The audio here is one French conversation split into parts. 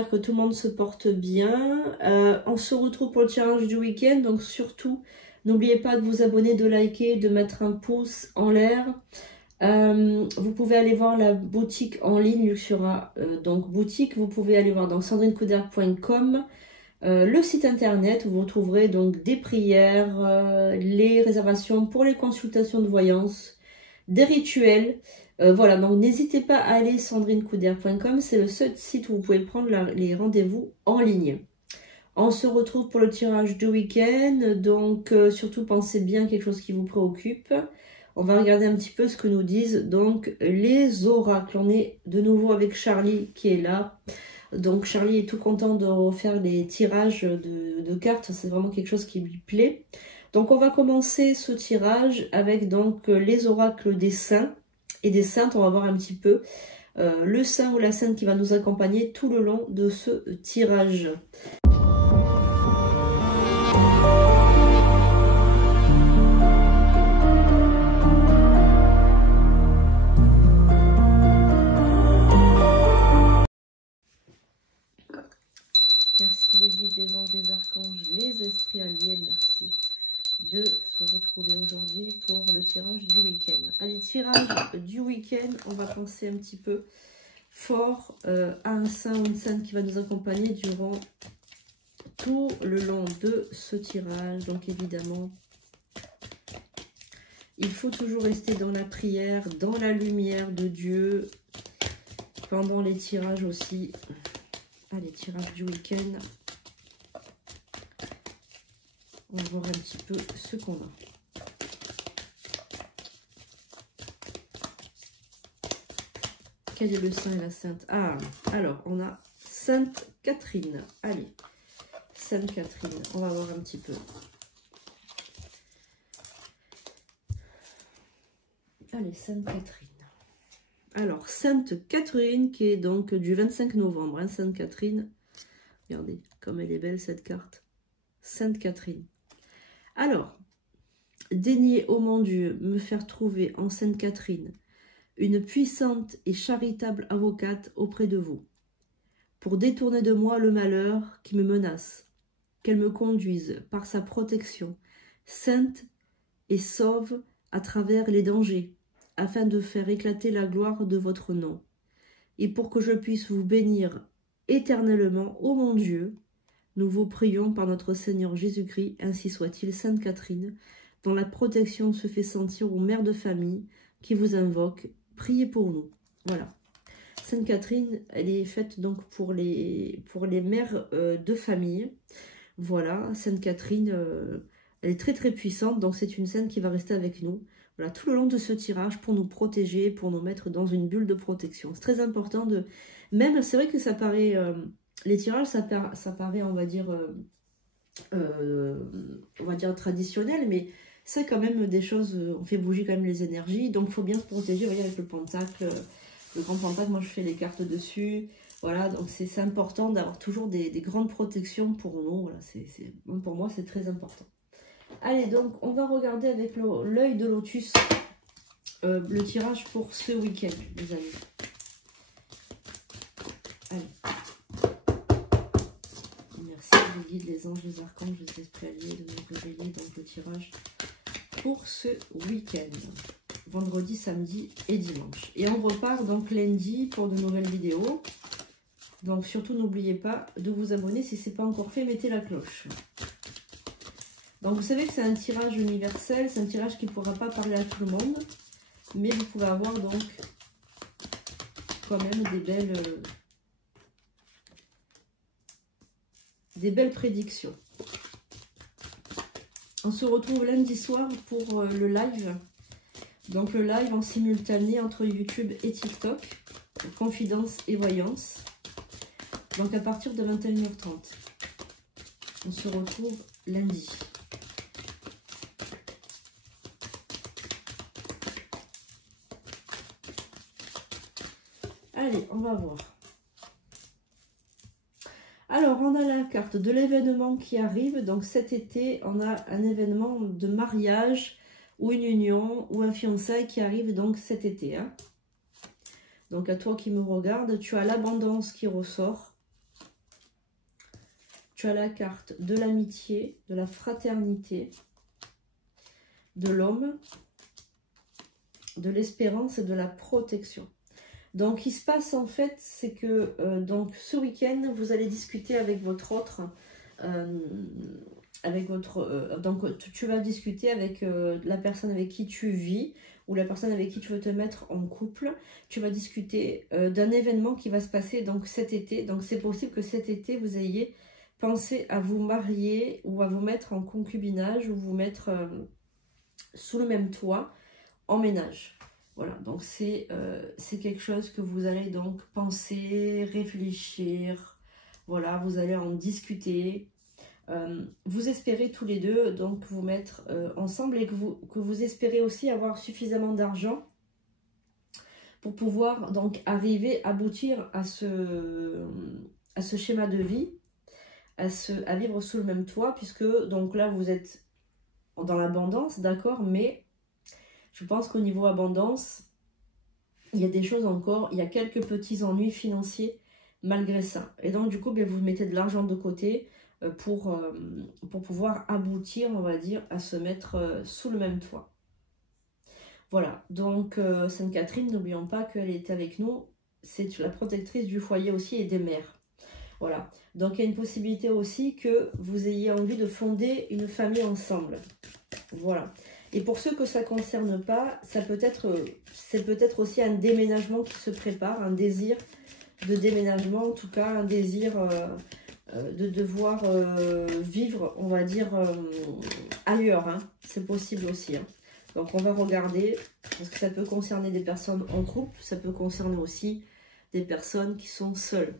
j'espère que tout le monde se porte bien. On se retrouve pour le tirage du week-end, donc surtout, n'oubliez pas de vous abonner, de liker, de mettre un pouce en l'air. Vous pouvez aller voir la boutique en ligne, Luxura, donc boutique, vous pouvez aller voir donc sandrinecouder.com, le site internet où vous trouverez donc des prières, les réservations pour les consultations de voyance, des rituels. Voilà, donc n'hésitez pas à aller sandrinecouder.com, c'est le seul site où vous pouvez prendre les rendez-vous en ligne. On se retrouve pour le tirage du week-end, donc surtout pensez bien à quelque chose qui vous préoccupe. On va regarder un petit peu ce que nous disent donc les oracles. On est de nouveau avec Charlie qui est là. Donc Charlie est tout content de refaire les tirages de cartes, c'est vraiment quelque chose qui lui plaît. Donc on va commencer ce tirage avec donc les oracles des saints et des saintes. On va voir un petit peu le saint ou la sainte qui va nous accompagner tout le long de ce tirage. Merci les guides, les anges, les archanges, les esprits alliés, merci de se retrouver aujourd'hui pour le tirage du week-end. Allez, tirage du week-end, on va penser un petit peu fort à un saint ou une sainte qui va nous accompagner durant tout le long de ce tirage. Donc évidemment, il faut toujours rester dans la prière, dans la lumière de Dieu, pendant les tirages aussi. Allez, tirage du week-end. On va voir un petit peu ce qu'on a. Quel est le saint et la sainte? Ah, alors, on a Sainte Catherine. Allez, Sainte Catherine, on va voir un petit peu. Allez, Sainte Catherine. Alors, Sainte Catherine, qui est donc du 25 novembre. Hein, Sainte Catherine, regardez comme elle est belle cette carte. Sainte Catherine. Alors, daignez, ô mon Dieu, me faire trouver en Sainte Catherine une puissante et charitable avocate auprès de vous, pour détourner de moi le malheur qui me menace, qu'elle me conduise par sa protection sainte et sauve à travers les dangers, afin de faire éclater la gloire de votre nom, et pour que je puisse vous bénir éternellement, ô mon Dieu. Nous vous prions par notre Seigneur Jésus-Christ, ainsi soit-il. Sainte Catherine, dont la protection se fait sentir aux mères de famille qui vous invoquent, priez pour nous. Voilà. Sainte Catherine, elle est faite donc pour les mères de famille. Voilà, Sainte Catherine, elle est très très puissante, donc c'est une sainte qui va rester avec nous. Voilà, tout le long de ce tirage pour nous protéger, pour nous mettre dans une bulle de protection. C'est très important de... Même, c'est vrai que ça paraît... les tirages, ça paraît, on va dire traditionnel, mais c'est quand même des choses, on fait bouger quand même les énergies, donc il faut bien se protéger. Vous voyez, avec le pentacle, le grand pentacle, moi je fais les cartes dessus, voilà, donc c'est important d'avoir toujours des grandes protections pour nous, voilà, pour moi c'est très important. Allez, donc on va regarder avec l'œil de lotus le tirage pour ce week-end, les amis. Allez. Merci les guides, les anges, les archanges, les esprits alliés de nous révéler donc le tirage pour ce week-end. Vendredi, samedi et dimanche. Et on repart donc lundi pour de nouvelles vidéos. Donc surtout n'oubliez pas de vous abonner si ce n'est pas encore fait, mettez la cloche. Donc vous savez que c'est un tirage universel, c'est un tirage qui ne pourra pas parler à tout le monde. Mais vous pouvez avoir donc quand même des belles prédictions. On se retrouve lundi soir pour le live. Donc le live en simultané entre YouTube et TikTok. Confidence et voyance. Donc à partir de 21h30. On se retrouve lundi. Allez, on va voir. Alors, on a la carte de l'événement qui arrive. Donc cet été, on a un événement de mariage ou une union ou un fiançailles qui arrive donc cet été. Hein. Donc à toi qui me regarde, tu as l'abondance qui ressort. tu as la carte de l'amitié, de la fraternité, de l'homme, de l'espérance et de la protection. Donc, il se passe en fait, c'est que donc ce week-end, vous allez discuter avec votre autre, donc tu vas discuter avec la personne avec qui tu vis ou la personne avec qui tu veux te mettre en couple. Tu vas discuter d'un événement qui va se passer donc cet été. Donc, c'est possible que cet été, vous ayez pensé à vous marier ou à vous mettre en concubinage ou vous mettre sous le même toit en ménage. Voilà, donc c'est quelque chose que vous allez donc penser, réfléchir, voilà, vous allez en discuter. Vous espérez tous les deux donc vous mettre ensemble et que vous espérez aussi avoir suffisamment d'argent pour pouvoir donc arriver, aboutir à ce schéma de vie, à vivre sous le même toit, puisque donc là vous êtes dans l'abondance, d'accord, mais je pense qu'au niveau abondance, il y a des choses encore, il y a quelques petits ennuis financiers malgré ça. Et donc, du coup, bien, vous mettez de l'argent de côté pour pouvoir aboutir, on va dire, à se mettre sous le même toit. Voilà, donc Sainte Catherine, n'oublions pas qu'elle est avec nous, c'est la protectrice du foyer aussi et des mères. Voilà, donc il y a une possibilité aussi que vous ayez envie de fonder une famille ensemble. Voilà. Et pour ceux que ça ne concerne pas, c'est peut-être aussi un déménagement qui se prépare, un désir de déménagement, en tout cas un désir de devoir vivre, on va dire, ailleurs. Hein. C'est possible aussi. Hein. Donc on va regarder, parce que ça peut concerner des personnes en couple, ça peut concerner aussi des personnes qui sont seules.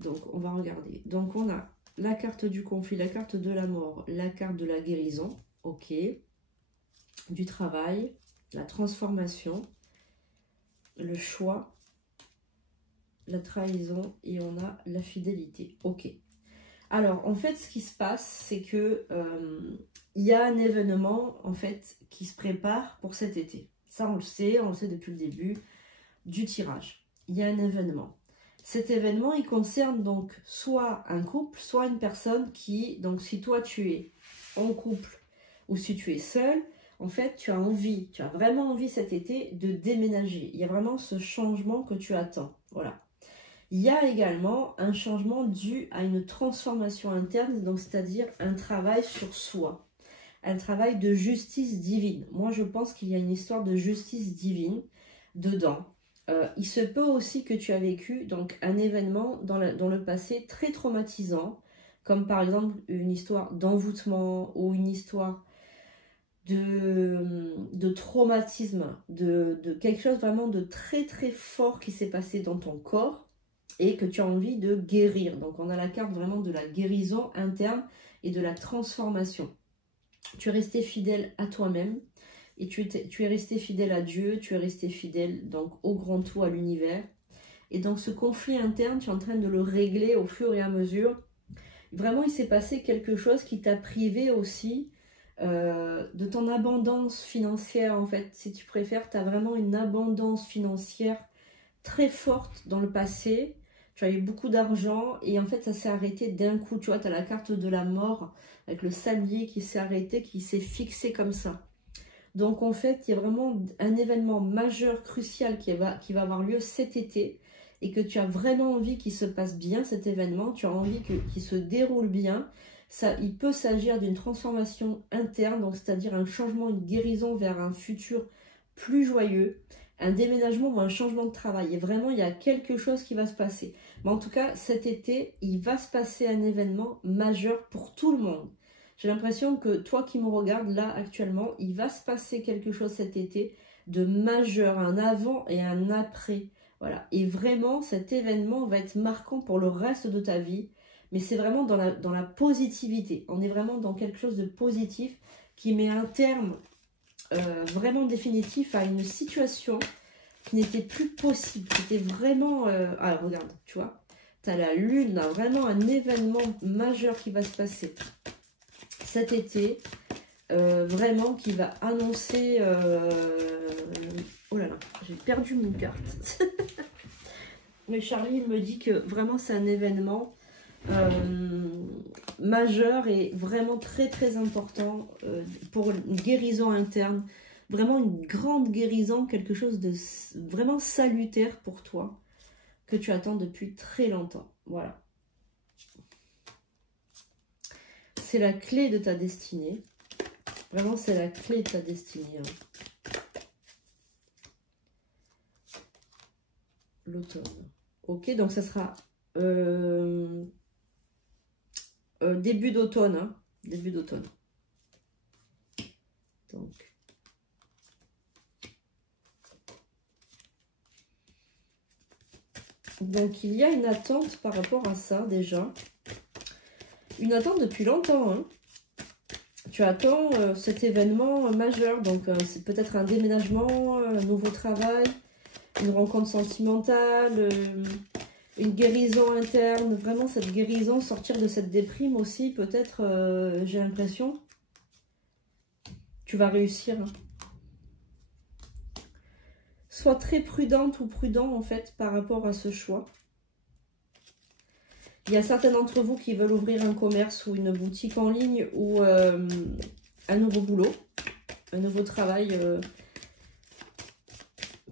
Donc on va regarder. Donc on a la carte du conflit, la carte de la mort, la carte de la guérison. Ok, du travail, la transformation, le choix, la trahison et on a la fidélité. Ok. Alors, en fait, ce qui se passe, c'est que il y a un événement, en fait, qui se prépare pour cet été. Ça, on le sait depuis le début du tirage. Il y a un événement. Cet événement, il concerne donc soit un couple, soit une personne qui, donc si toi tu es en couple, ou si tu es seul, en fait, tu as vraiment envie cet été de déménager. Il y a vraiment ce changement que tu attends. Voilà. Il y a également un changement dû à une transformation interne, donc c'est-à-dire un travail sur soi. Un travail de justice divine. Moi, je pense qu'il y a une histoire de justice divine dedans. Il se peut aussi que tu as vécu donc, un événement dans le passé très traumatisant, comme par exemple une histoire d'envoûtement ou une histoire de traumatisme, de quelque chose vraiment de très très fort qui s'est passé dans ton corps et que tu as envie de guérir. Donc on a la carte vraiment de la guérison interne et de la transformation. Tu es resté fidèle à toi-même et tu es resté fidèle à Dieu, tu es resté fidèle donc au grand tout, à l'univers. Et donc ce conflit interne, tu es en train de le régler au fur et à mesure. Vraiment, il s'est passé quelque chose qui t'a privé aussi de ton abondance financière, en fait, si tu préfères. Tu as vraiment une abondance financière très forte dans le passé. Tu as eu beaucoup d'argent et en fait, ça s'est arrêté d'un coup. Tu vois, tu as la carte de la mort avec le sablier qui s'est arrêté, qui s'est fixé comme ça. Donc, en fait, il y a vraiment un événement majeur, crucial qui va avoir lieu cet été et que tu as vraiment envie qu'il se passe bien, cet événement. Tu as envie qu'il se déroule bien. Ça, il peut s'agir d'une transformation interne, donc c'est-à-dire un changement, une guérison vers un futur plus joyeux, un déménagement ou un changement de travail. Et vraiment, il y a quelque chose qui va se passer. Mais en tout cas, cet été, il va se passer un événement majeur pour tout le monde. J'ai l'impression que toi qui me regardes là actuellement, il va se passer quelque chose cet été de majeur, un avant et un après. Voilà. Et vraiment, cet événement va être marquant pour le reste de ta vie. Mais c'est vraiment dans la positivité. On est vraiment dans quelque chose de positif qui met un terme vraiment définitif à une situation qui n'était plus possible. Qui était vraiment... Alors regarde, tu vois, tu as la lune, là, vraiment un événement majeur qui va se passer cet été. Vraiment qui va annoncer... Oh là là, j'ai perdu mon carte. Mais Charlie, il me dit que vraiment c'est un événement... majeur et vraiment très très important pour une guérison interne. Vraiment une grande guérison, quelque chose de vraiment salutaire pour toi, que tu attends depuis très longtemps. Voilà. C'est la clé de ta destinée. Vraiment, c'est la clé de ta destinée. Hein. L'automne. Ok, donc ça sera début d'automne. Hein. Début d'automne. Donc, il y a une attente par rapport à ça, déjà. Une attente depuis longtemps. Hein. Tu attends cet événement majeur. Donc, c'est peut-être un déménagement, un nouveau travail, une rencontre sentimentale, une guérison interne. Vraiment, cette guérison, sortir de cette déprime aussi, peut-être, j'ai l'impression. Tu vas réussir. Hein. Sois très prudente ou prudent, en fait, par rapport à ce choix. Il y a certains d'entre vous qui veulent ouvrir un commerce ou une boutique en ligne ou un nouveau boulot, un nouveau travail,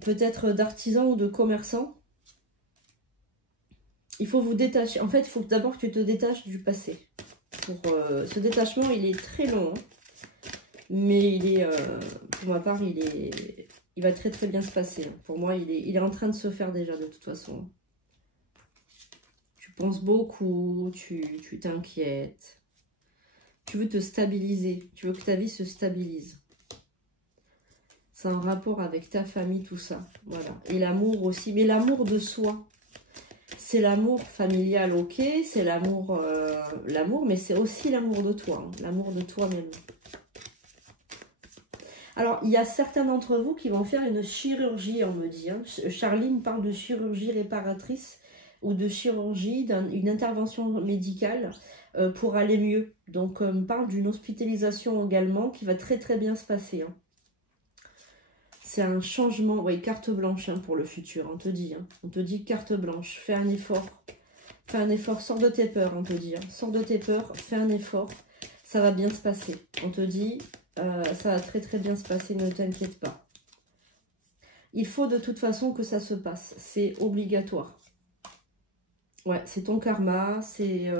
peut-être d'artisan ou de commerçant. Il faut vous détacher. En fait, il faut d'abord que tu te détaches du passé. Pour, ce détachement, il est très long. Hein, mais il est, pour ma part, il va très très bien se passer. Hein. Pour moi, il est en train de se faire déjà de toute façon. Tu penses beaucoup, tu t'inquiètes. Tu veux te stabiliser. Tu veux que ta vie se stabilise. C'est un rapport avec ta famille, tout ça. Voilà. Et l'amour aussi. Mais l'amour de soi. C'est l'amour familial, ok. C'est l'amour, mais c'est aussi l'amour de toi. Hein, l'amour de toi-même. Alors, il y a certains d'entre vous qui vont faire une chirurgie, on me dit. Hein. Charline parle de chirurgie réparatrice ou de chirurgie, une intervention médicale pour aller mieux. Donc, on me parle d'une hospitalisation également qui va très très bien se passer. Hein. C'est un changement, oui, carte blanche hein, pour le futur, on te dit. Hein. On te dit carte blanche, fais un effort. Fais un effort, sors de tes peurs, on te dit. Hein. Sors de tes peurs, fais un effort, ça va bien se passer. On te dit... ça va très très bien se passer, ne t'inquiète pas. Il faut de toute façon que ça se passe, c'est obligatoire. Ouais, c'est ton karma, c'est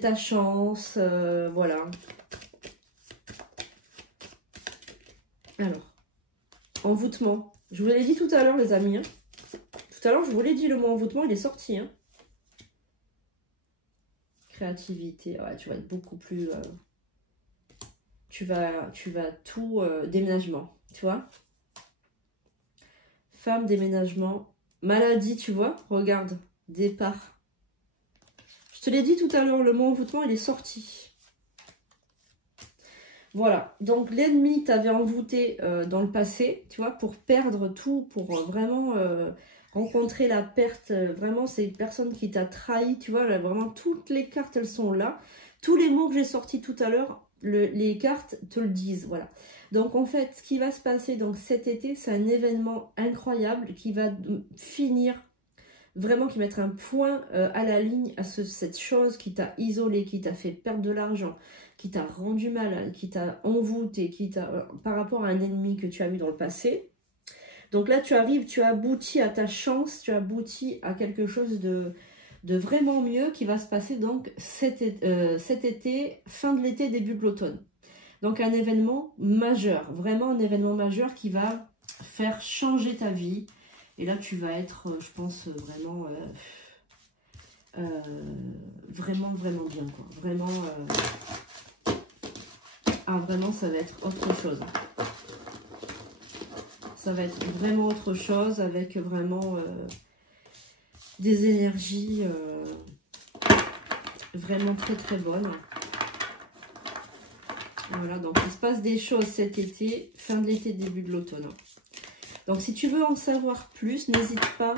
ta chance, voilà. Alors, envoûtement. Je vous l'ai dit tout à l'heure les amis. Hein. Tout à l'heure je vous l'ai dit, le mot envoûtement il est sorti. Hein. Créativité, ouais, tu vas être beaucoup plus... Tu vas tout... déménagement, tu vois. Femme, déménagement. Maladie, tu vois. Regarde, départ. Je te l'ai dit tout à l'heure, le mot envoûtement, il est sorti. Voilà. Donc, l'ennemi t'avait envoûté dans le passé, tu vois, pour perdre tout, pour vraiment rencontrer la perte. Vraiment, c'est une personne qui t'a trahi, tu vois. Là, vraiment, toutes les cartes, elles sont là. Tous les mots que j'ai sortis tout à l'heure, les cartes te le disent, voilà. Donc en fait, ce qui va se passer donc cet été, c'est un événement incroyable qui va finir, vraiment qui va mettre un point à la ligne à cette chose qui t'a isolé, qui t'a fait perdre de l'argent, qui t'a rendu malade, qui t'a envoûté, qui t'a par rapport à un ennemi que tu as eu dans le passé. Donc là, tu arrives, tu aboutis à ta chance, tu aboutis à quelque chose de vraiment mieux qui va se passer donc cet été, fin de l'été, début de l'automne. Donc un événement majeur, vraiment un événement majeur qui va faire changer ta vie. Et là tu vas être, je pense, vraiment, vraiment bien, quoi. Vraiment, vraiment ça va être autre chose. Ça va être vraiment autre chose avec vraiment... des énergies vraiment très très bonnes. Voilà, donc il se passe des choses cet été, fin de l'été, début de l'automne. Donc si tu veux en savoir plus, n'hésite pas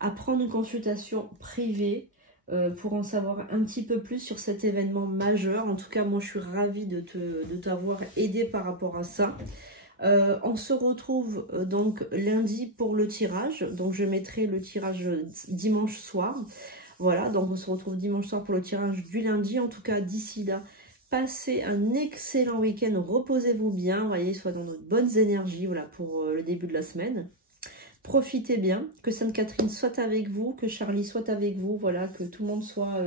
à prendre une consultation privée pour en savoir un petit peu plus sur cet événement majeur. En tout cas, moi je suis ravie de t'avoir aidé par rapport à ça. On se retrouve donc lundi pour le tirage. Donc je mettrai le tirage dimanche soir. Voilà, donc on se retrouve dimanche soir pour le tirage du lundi. En tout cas, d'ici là, passez un excellent week-end, reposez-vous bien, voyez, soit dans de bonnes énergies, voilà, pour le début de la semaine. Profitez bien, que Sainte Catherine soit avec vous, que Charlie soit avec vous, voilà, que tout le monde soit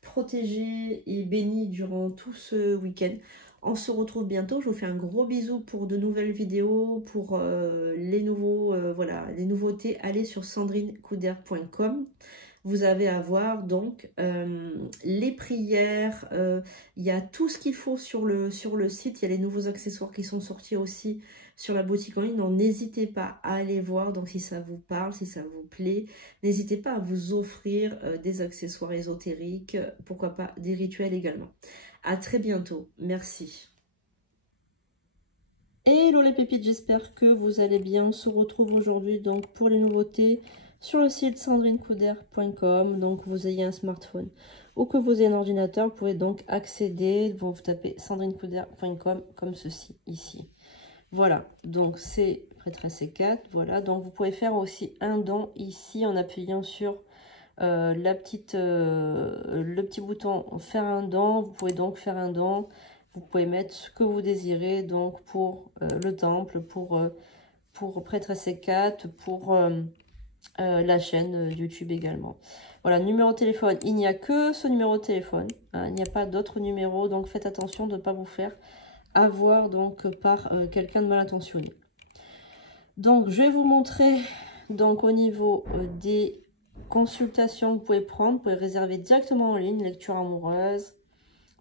protégé et béni durant tout ce week-end. On se retrouve bientôt, je vous fais un gros bisou pour de nouvelles vidéos, pour les nouveautés, allez sur sandrinecouder.com. Vous avez à voir donc les prières, il y a tout ce qu'il faut sur le site, il y a les nouveaux accessoires qui sont sortis aussi sur la boutique en ligne, donc n'hésitez pas à aller voir, donc si ça vous parle, si ça vous plaît, n'hésitez pas à vous offrir des accessoires ésotériques, pourquoi pas des rituels également. À très bientôt, merci. Hello les pépites, j'espère que vous allez bien. On se retrouve aujourd'hui donc pour les nouveautés sur le site sandrinecouder.com. Donc vous ayez un smartphone ou que vous ayez un ordinateur, vous pouvez donc accéder, vous tapez sandrinecouder.com comme ceci ici. Voilà, donc c'est prêtresse C4, voilà, donc vous pouvez faire aussi un don ici en appuyant sur le petit bouton faire un don. Vous pouvez donc faire un don, vous pouvez mettre ce que vous désirez, donc pour le temple, pour prêtresse C4, pour la chaîne YouTube également. Voilà, numéro de téléphone, il n'y a que ce numéro de téléphone, hein, il n'y a pas d'autres numéros, donc faites attention de ne pas vous faire avoir donc par quelqu'un de mal intentionné. Donc je vais vous montrer donc au niveau des consultations que vous pouvez prendre, vous pouvez réserver directement en ligne, lecture amoureuse.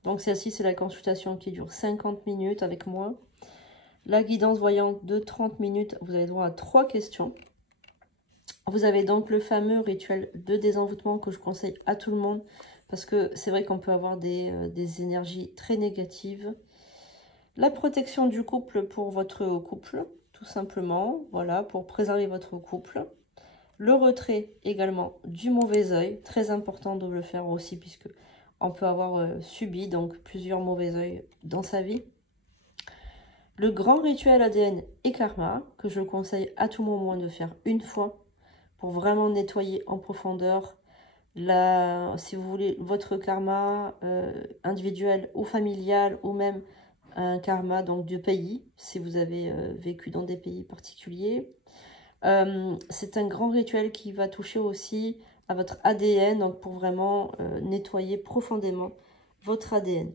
Donc celle-ci c'est la consultation qui dure 50 minutes avec moi. La guidance voyante de 30 minutes, vous avez droit à 3 questions. Vous avez donc le fameux rituel de désenvoûtement que je conseille à tout le monde parce que c'est vrai qu'on peut avoir des énergies très négatives. La protection du couple pour votre couple, tout simplement, voilà, pour préserver votre couple. Le retrait également du mauvais œil, très important de le faire aussi puisque on peut avoir subi donc plusieurs mauvais œils dans sa vie. Le grand rituel ADN et karma, que je conseille à tout moment de faire une fois pour vraiment nettoyer en profondeur si vous voulez, votre karma individuel ou familial ou même un karma donc du pays, si vous avez vécu dans des pays particuliers. C'est un grand rituel qui va toucher aussi à votre ADN, donc pour vraiment nettoyer profondément votre ADN.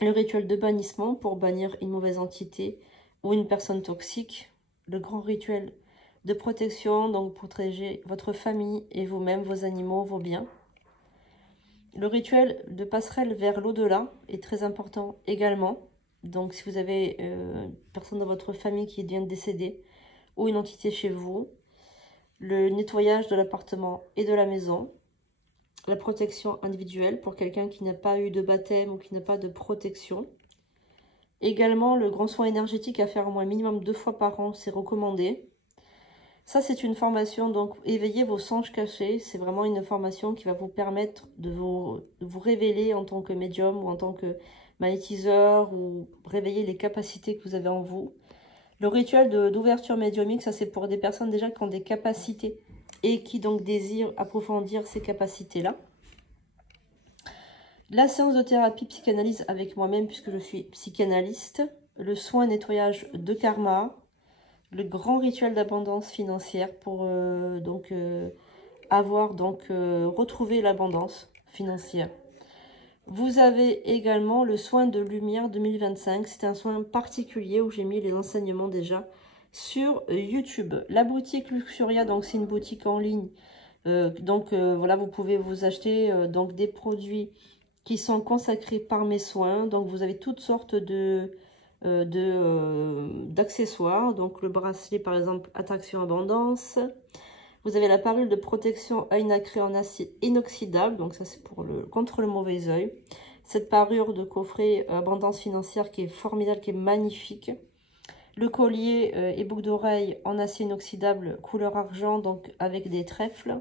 Le rituel de bannissement pour bannir une mauvaise entité ou une personne toxique. Le grand rituel de protection, donc pour protéger votre famille et vous-même, vos animaux, vos biens. Le rituel de passerelle vers l'au-delà est très important également. Donc si vous avez une personne dans votre famille qui vient de décéder ou une entité chez vous, le nettoyage de l'appartement et de la maison, la protection individuelle pour quelqu'un qui n'a pas eu de baptême ou qui n'a pas de protection. Également le grand soin énergétique à faire au moins minimum 2 fois par an, c'est recommandé. Ça c'est une formation, donc éveiller vos songes cachés, c'est vraiment une formation qui va vous permettre de vous révéler en tant que médium ou en tant que magnétiseur ou réveiller les capacités que vous avez en vous. Le rituel d'ouverture médiumique, ça c'est pour des personnes déjà qui ont des capacités et qui donc désirent approfondir ces capacités-là. La séance de thérapie psychanalyse avec moi-même puisque je suis psychanalyste. Le soin nettoyage de karma. Le grand rituel d'abondance financière pour retrouver l'abondance financière. Vous avez également le soin de lumière 2025. C'est un soin particulier où j'ai mis les enseignements déjà sur YouTube. La boutique Luxuria, donc c'est une boutique en ligne. Voilà, vous pouvez vous acheter donc des produits qui sont consacrés par mes soins. Donc vous avez toutes sortes d'accessoires. Donc le bracelet par exemple Attraction Abondance. Vous avez la parure de protection œil nacré en acier inoxydable, donc ça c'est contre le mauvais œil. Cette parure de coffret abondance financière qui est formidable, qui est magnifique. Le collier et boucle d'oreille en acier inoxydable couleur argent, donc avec des trèfles.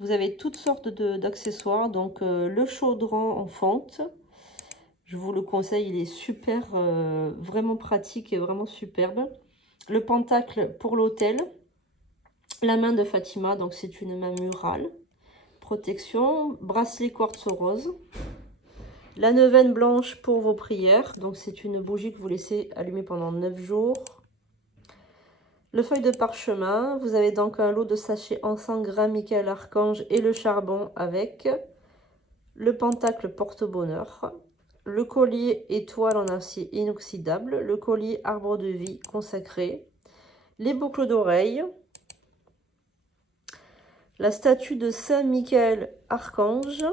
Vous avez toutes sortes d'accessoires, donc le chaudron en fonte. Je vous le conseille, il est super, vraiment pratique et vraiment superbe. Le pentacle pour l'autel. La main de Fatima, donc c'est une main murale. protection, bracelet quartz rose, la neuvaine blanche pour vos prières. Donc, c'est une bougie que vous laissez allumer pendant 9 jours. Le feuille de parchemin. Vous avez donc un lot de sachets encens Grand Michael Archange et le charbon avec le pentacle porte-bonheur, le collier étoile en acier inoxydable, le collier arbre de vie consacré, les boucles d'oreilles, la statue de Saint Michael Archange,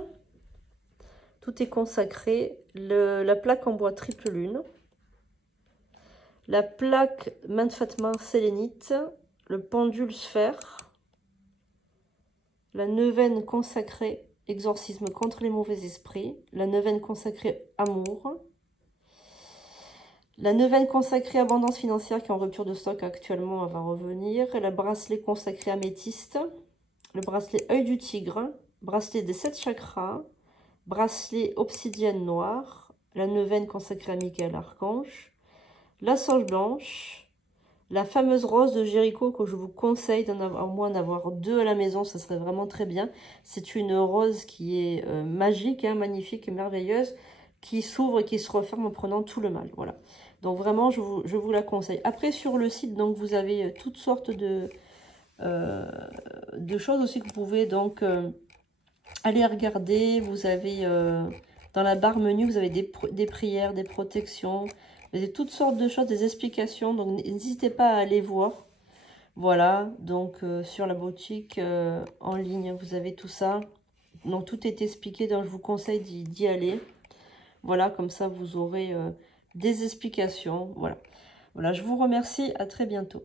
tout est consacré, la plaque en bois triple lune, la plaque main Fatma sélénite, le pendule sphère, la neuvaine consacrée exorcisme contre les mauvais esprits, la neuvaine consacrée amour, la neuvaine consacrée abondance financière qui est en rupture de stock actuellement, elle va revenir, la bracelet consacré améthyste, le bracelet œil du tigre, bracelet des 7 chakras, bracelet obsidienne noire, la neuvaine consacrée à Michael Archange, la sauge blanche, la fameuse rose de Jéricho que je vous conseille d'en avoir, au moins d'avoir 2 à la maison, ça serait vraiment très bien. C'est une rose qui est magique, hein, magnifique et merveilleuse, qui s'ouvre et qui se referme en prenant tout le mal. Voilà. Donc vraiment, je vous la conseille. Après, sur le site, donc vous avez toutes sortes de choses aussi que vous pouvez donc aller regarder. Vous avez dans la barre menu, vous avez des prières, des protections. Vous avez toutes sortes de choses, des explications, donc n'hésitez pas à aller voir. Voilà, donc sur la boutique en ligne, vous avez tout ça. Donc tout est expliqué, donc je vous conseille d'y aller. Voilà, comme ça vous aurez des explications. Voilà. Voilà, je vous remercie, à très bientôt.